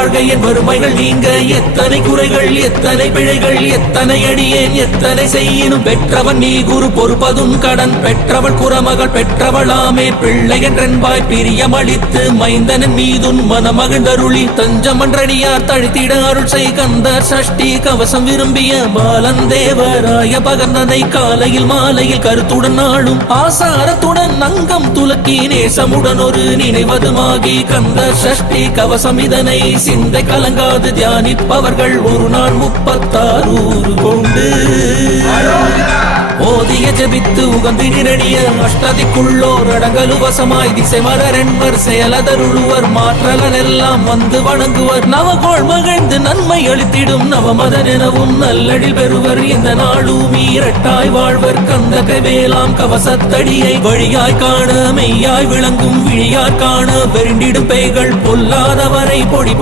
வாழ்க என் வறுமைகள் நீங்க எத்தனை குறைகள் எத்தனை பிழைகள் எத்தனை அடியேன் எத்தனை செய்யினும் பெற்றவன் நீ குரு பொறுப்பதும் கடன் பெற்றவள் குறமகள் பெற்றவளாமே பிள்ளை என்றென்பாய் பிரியமளித்து மைந்தனன் மீதுன் மனமகிழ்ந்தருளி தஞ்சமன்றடியார் தழுத்திட அருள் செய் கந்தர் சஷ்டி கவசம் விரும்பிய பாலன் தேவராய பகர்ந்தனை காலையில் மாலையில் கருத்துடன் நாளும் ஆசாரத்துடன் அங்கம் துலக்கி நேசமுடன் ஒரு நினைவதுமாகி கந்தர் சஷ்டி கவசம் இதனை சிந்தை கலங்காது தியானிப்பவர்கள் ஒரு நாள் 36 கொண்டு ஓதிய ஜபித்து உகந்து நிரடிய அஷ்டதிக்குள்ளோர் அடங்கலு வசமாய் திசை மலரென்பர் செயலதருளுவர் மாற்றலன் எல்லாம் வந்து வணங்குவர் நவகோள் மகிழ்ந்து நன்மை அளித்திடும் நவமதன் எனவும் நல்லடில் பெறுவர் இந்த நாளும் இரட்டாய் வாழ்வர் கந்த கைவேலாம் கவசத்தடியை வழியாய் காண மெய்யாய் விளங்கும் விழியார் காண வெறிண்டிடும் பேய்கள் பொல்லாதவரை பொடி